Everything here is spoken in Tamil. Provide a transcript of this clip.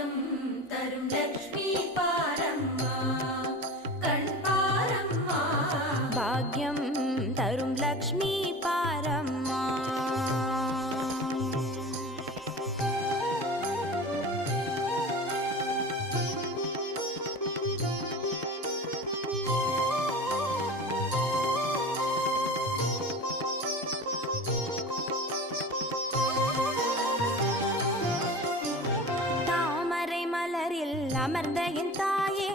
பாக்கியம் தரும் லக்ஷ்மி பாரம்மா கண் பாரம்மா பாக்யம் தரும் லக்ஷ்மி பாரம்மா தாமரை மலரில் அமர்ந்த என் தாயே